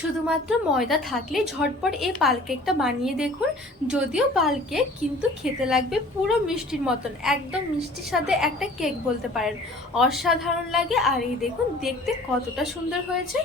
শুধুমাত্র ময়দা থাকলে ঝটপট এই পাল কেকটা বানিয়ে দেখুন। যদিও পাল কেক কিন্তু খেতে লাগবে পুরো মিষ্টির মতন, একদম মিষ্টির সাথে একটা কেক বলতে পারেন। অসাধারণ লাগে আর এই দেখুন, দেখতে কতটা সুন্দর হয়েছে।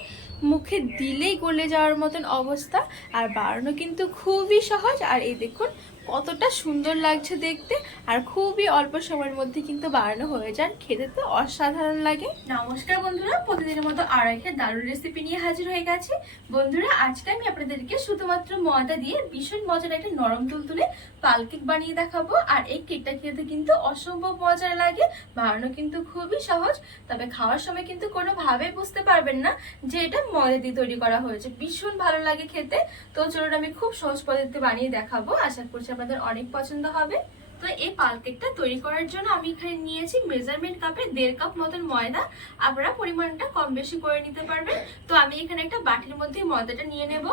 মুখে দিলেই গলে যাওয়ার মতন অবস্থা, আর বাড়ানো কিন্তু খুবই সহজ। আর এই দেখুন কতটা সুন্দর লাগছে দেখতে, আর খুবই অল্প সময়ের মধ্যে কিন্তু বানানো হয়ে যান। খেতে তো অসাধারণ লাগে। নমস্কার বন্ধুরা, প্রতিদিনের মতো আর একটা দারুণ রেসিপি নিয়ে হাজির হয়ে গেছি। বন্ধুরা, আজকে আমি আপনাদেরকে শুধুমাত্র ময়দা দিয়ে ভীষণ মজার একটা নরম তুলতুলে পাল কেক বানিয়ে দেখাবো। আর এই কেকটা খেতে কিন্তু অসম্ভব মজার লাগে, বানানো কিন্তু খুবই সহজ। তবে খাওয়ার সময় কিন্তু কোনোভাবেই বুঝতে পারবেন না যে এটা ময়দা দিয়ে তৈরি করা হয়েছে। ভীষণ ভালো লাগে খেতে। তো চলুন আমি খুব সহজ পদ্ধতিতে বানিয়ে দেখাবো। আশা করছি আপনাদের অনেক পছন্দ হবে। তো এই পাল কেকটা তৈরি করার জন্য আমি এখানে নিয়েছি মেজারমেন্ট কাপে দেড় কাপ মতন ময়দা। আপনারা পরিমাণটা কম বেশি করে নিতে পারবেন। তো আমি এখানে একটা বাটির মধ্যে ময়দাটা নিয়ে নেব।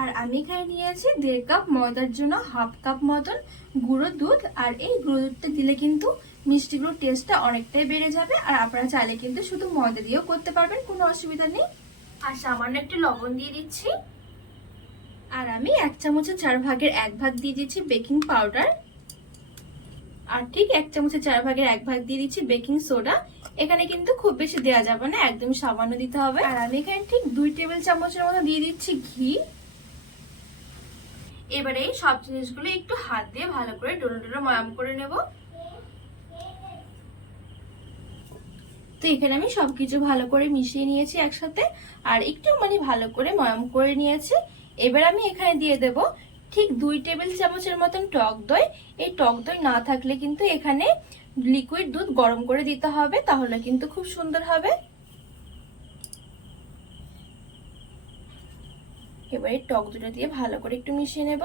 আর আমি এখানে নিয়েছি দেড় কাপ ময়দার জন্য হাফ কাপ মতন গুঁড়ো দুধ। আর এই গুঁড়ো দুধটা দিলে কিন্তু মিষ্টিগুলোর টেস্টটা অনেকটাই বেড়ে যাবে। আর আপনারা চাইলে কিন্তু শুধু ময়দা দিয়েও করতে পারবেন, কোনো অসুবিধা নেই। আর সামান্য একটু লবণ দিয়ে দিচ্ছি। আর আমি এক চামচের চার ভাগের এক ভাগ দিয়ে দিচ্ছি বেকিং পাউডার। আর ঠিক এক চামচের চার ভাগের এক ভাগ দিয়ে দিচ্ছি বেকিং সোডা। এখানে কিন্তু খুব বেশি দেওয়া যাবে না, একদম সামান্য দিতে হবে। আর আমি এখানে ঠিক দুই টেবিল চামচের মতো দিয়ে দিচ্ছি ঘি। এবারে এই সব জিনিসগুলো একটু হাত দিয়ে ভালো করে ডোলো ডোলো ময়াম করে নেব। তো এখানে আমি সবকিছু ভালো করে মিশিয়ে নিয়েছি একসাথে, আর একটু মানে ভালো করে ময়াম করে নিয়েছি। এবার আমি এখানে দিয়ে দেব ঠিক দুই টেবিল চামচের মতন টক দই। এই টক দই না থাকলে কিন্তু এখানে লিকুইড দুধ গরম করে দিতে হবে, তাহলে কিন্তু খুব সুন্দর হবে। এবারে টক দুটো দিয়ে ভালো করে একটু মিশিয়ে নেব।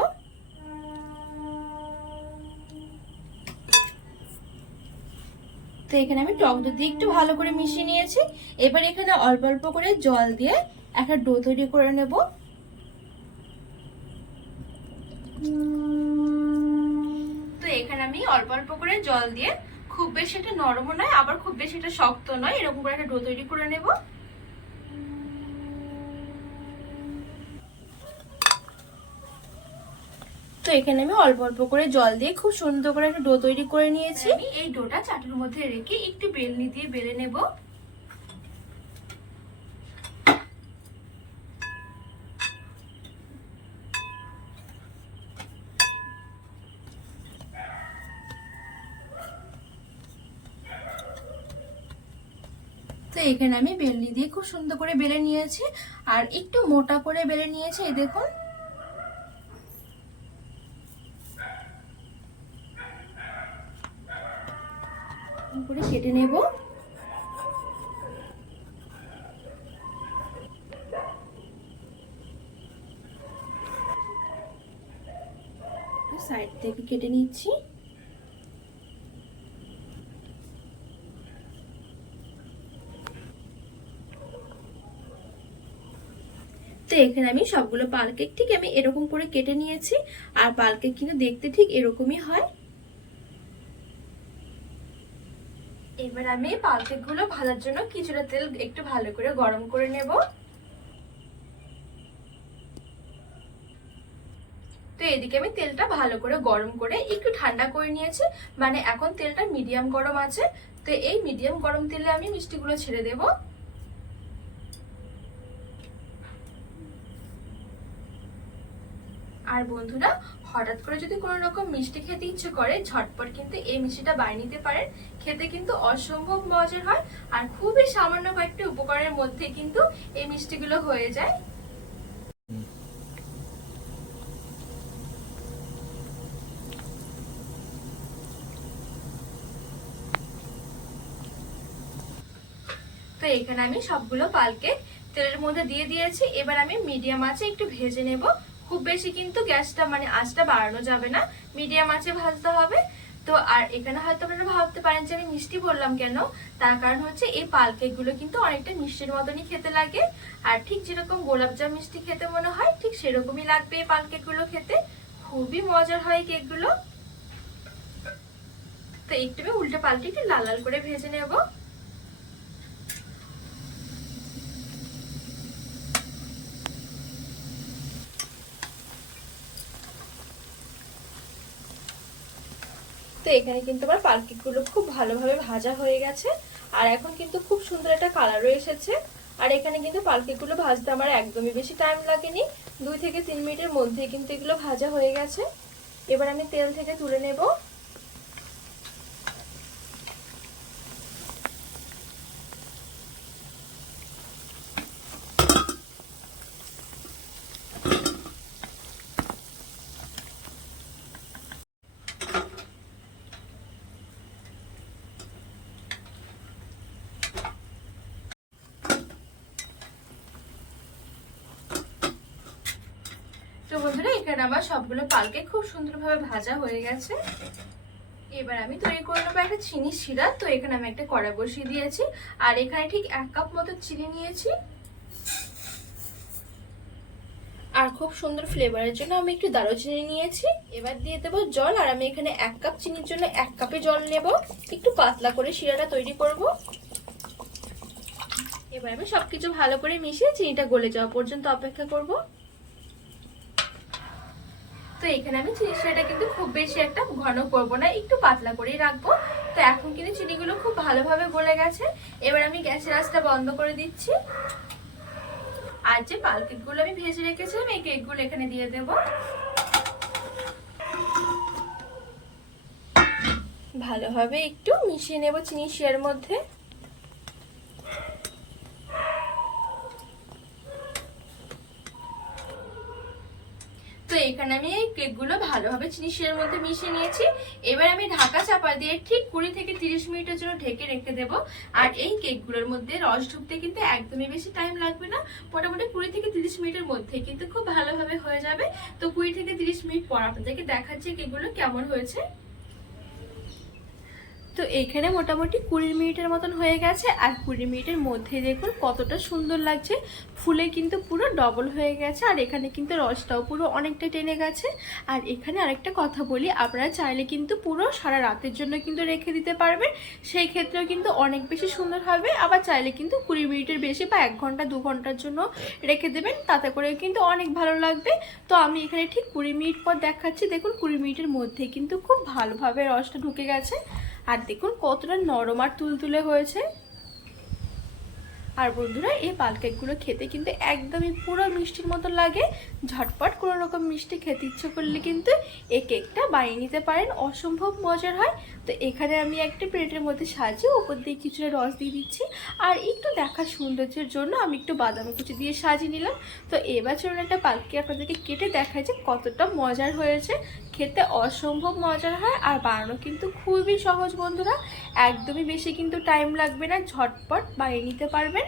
তো এখানে আমি টক দুধ দিয়ে একটু ভালো করে মিশিয়ে নিয়েছি। এবার এখানে অল্প অল্প করে জল দিয়ে একটা ডো তৈরি করে নেব। তো এখানে আমি অল্প অল্প করে জল দিয়ে খুব বেশি এটা নরমও নয়, আবার খুব বেশি এটা শক্ত নয়, এরকম করে একটা ডো তৈরি করে নেব। তো এখানে আমি অল্প অল্প করে জল দিয়ে খুব সুন্দর করে একটা ডো তৈরি করে নিয়েছি। আমি এই ডোটা চাটুর মধ্যে রেখে একটু বেলনি দিয়ে বেলে নেব। তো এখানে আমি বেলনি দিয়ে খুব সুন্দর করে বেলে নিয়েছি আর একটু মোটা করে বেলে নিয়েছি এই দেখুন। করে কেটে নেব। সাইড থেকে কেটে নিচ্ছি। তো এখানে আমি সবগুলো পাল কেক ঠিক আমি এরকম করে কেটে নিয়েছি, আর পাল কেক কিন্তু দেখতে ঠিক এরকমই হয়। এবার আমি পালকেকগুলো ভাজার জন্য কিছুটা তেল একটু ভালো করে গরম করে নেব। তো এদিকে আমি তেলটা ভালো করে গরম করে একটু ঠান্ডা করে নিয়েছি। মানে এখন তেলটা মিডিয়াম গরম আছে। তো এই মিডিয়াম গরম তেলে আমি মিষ্টিগুলো ছেড়ে দেব। আর বন্ধুরা হঠাৎ করে যদি কোনো রকম মিষ্টি খেতে ইচ্ছে করে, ঝটপট কিন্তু এই মিষ্টিটা বানিয়ে নিতে পারেন। খেতে কিন্তু অসম্ভব মজার হয় আর খুবই সামান্য কয়েকটি উপকরণের মধ্যে কিন্তু এই মিষ্টিগুলো হয়ে যায়। তো এখানে আমি সবগুলো পালকে তেলের মধ্যে দিয়ে দিয়েছি। এবার আমি মিডিয়াম আছে একটু ভেজে নেব। খুব বেশি কিন্তু গ্যাসটা মানে আঁচটা বাড়ানো যাবে না। মিডিয়াম আঁচে ভাজতে হবে। তো আর এখানে হয়তো আপনারা ভাবতে পারেন যে আমি মিষ্টি বললাম কেন? তার কারণ হচ্ছে এই পাল কেকগুলো কিন্তু অনেকটা মিষ্টির মতনই খেতে লাগে। আর ঠিক যেরকম গোলাপজাম মিষ্টি খেতে মনে হয়, ঠিক সেরকমই লাগবে এই পাল কেকগুলো খেতে। খুবই মজার হয় কেকগুলো। তো একটু উল্টে পাল্টে একটু লাল লাল করে ভেজে নেব। এখানে কিন্তু আমার পালকেকগুলো খুব ভালোভাবে ভাজা হয়ে গেছে। আর এখন কিন্তু খুব সুন্দর একটা কালারও এসেছে। আর এখানে কিন্তু পালকেকগুলো ভাজতে আমার একদমই বেশি টাইম লাগেনি। দুই থেকে তিন মিনিটের মধ্যে কিন্তু এগুলো ভাজা হয়ে গেছে। এবার আমি তেল থেকে তুলে নেব। বন্ধুরা এখানে আমার সবগুলো পালকে খুব সুন্দরভাবে ভাজা হয়ে গেছে। এবার আমি তৈরি করে নেব একটা চিনি শিরা। তো এখানে আমি একটা কড়া বসিয়ে দিয়েছি, আর এখানে ঠিক এক কাপ মতো চিনি নিয়েছি। আর খুব সুন্দর ফ্লেভারের জন্য আমি একটু দারুচিনি নিয়েছি। এবার দিয়ে দেবো জল, আর আমি এখানে এক কাপ চিনির জন্য এক কাপে জল নেব। একটু পাতলা করে শিরাটা তৈরি করব। এবার আমি সবকিছু ভালো করে মিশিয়ে চিনিটা গলে যাওয়া পর্যন্ত অপেক্ষা করব। তো এখানে আমি চিনি শিরাটা কিন্তু খুব বেশি একটা ঘন করব না, একটু পাতলা করেই রাখব। তো এখন কিন্তু চিনিগুলো খুব ভালোভাবে গলে গেছে। এবার আমি গ্যাসের আঁচটা বন্ধ করে দিচ্ছি। আর যে পাল কেকগুলো আমি ভেজে রেখেছিলাম, এই কেকগুলো এখানে দিয়ে দেব। ভালোভাবে একটু মিশিয়ে নেব চিনি শিয়ার মধ্যে তো এখানে আমি এই কেকগুলো ভালোভাবে শিরার মধ্যে মিশিয়ে নিয়েছি। এবার আমি ঢাকা চাপা দিয়ে ঠিক কুড়ি থেকে তিরিশ মিনিটের জন্য ঢেকে রেখে দেবো। আর এই কেকগুলোর মধ্যে রস ঢুকতে কিন্তু একদমই বেশি টাইম লাগবে না। মোটামুটি কুড়ি থেকে তিরিশ মিনিটের মধ্যে কিন্তু খুব ভালোভাবে হয়ে যাবে। তো কুড়ি থেকে তিরিশ মিনিট পর আপনাদেরকে দেখাচ্ছি কেকগুলো কেমন হয়েছে। তো এইখানে মোটামুটি কুড়ি মিনিটের মতন হয়ে গেছে। আর কুড়ি মিনিটের মধ্যে দেখুন কতটা সুন্দর লাগছে। ফুলে কিন্তু পুরো ডবল হয়ে গেছে আর এখানে কিন্তু রসটাও পুরো অনেকটা টেনে গেছে। আর এখানে আরেকটা কথা বলি, আপনারা চাইলে কিন্তু পুরো সারা রাতের জন্য কিন্তু রেখে দিতে পারবেন। সেই ক্ষেত্রেও কিন্তু অনেক বেশি সুন্দর হবে। আবার চাইলে কিন্তু কুড়ি মিনিটের বেশি বা এক ঘণ্টা, দু ঘণ্টার জন্য রেখে দেবেন। তাতে করে কিন্তু অনেক ভালো লাগবে। তো আমি এখানে ঠিক কুড়ি মিনিট পর দেখাচ্ছি। দেখুন কুড়ি মিনিটের মধ্যে কিন্তু খুব ভালোভাবে রসটা ঢুকে গেছে। আর দেখুন কতটা নরম আর তুলতুলে হয়েছে। আর বন্ধুরা, এই পাল কেকগুলো খেতে কিন্তু একদমই পুরো মিষ্টির মতো লাগে। ঝটপট কোনো রকম মিষ্টি খেতে ইচ্ছে করলে কিন্তু এই কেকটা বানিয়ে নিতে পারেন। অসম্ভব মজার হয়। তো এখানে আমি একটা প্লেটের মধ্যে সাজিয়ে উপর দিয়ে কিছুটা রস দিয়ে দিচ্ছি। আর একটু দেখা সৌন্দর্যের জন্য আমি একটু বাদামি কুচি দিয়ে সাজিয়ে নিলাম। তো এবার চলুন একটা পালকি আপনাদেরকে কেটে দেখায় যে কতটা মজার হয়েছে। খেতে অসম্ভব মজার হয় আর বানানো কিন্তু খুবই সহজ বন্ধুরা। একদমই বেশি কিন্তু টাইম লাগবে না, ঝটপট বানিয়ে নিতে পারবেন।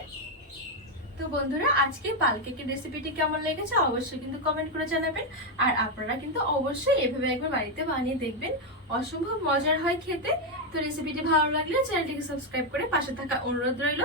তো বন্ধুরা, আজকে পাল কেকের রেসিপিটি কেমন লেগেছে অবশ্যই কিন্তু কমেন্ট করে জানাবেন। আর আপনারা কিন্তু অবশ্যই এভাবে একবার বাড়িতে বানিয়ে দেখবেন। অসম্ভব মজার হয় খেতে। তো রেসিপিটি ভালো লাগলে চ্যানেলটিকে সাবস্ক্রাইব করে পাশে থাকা অনুরোধ রইল।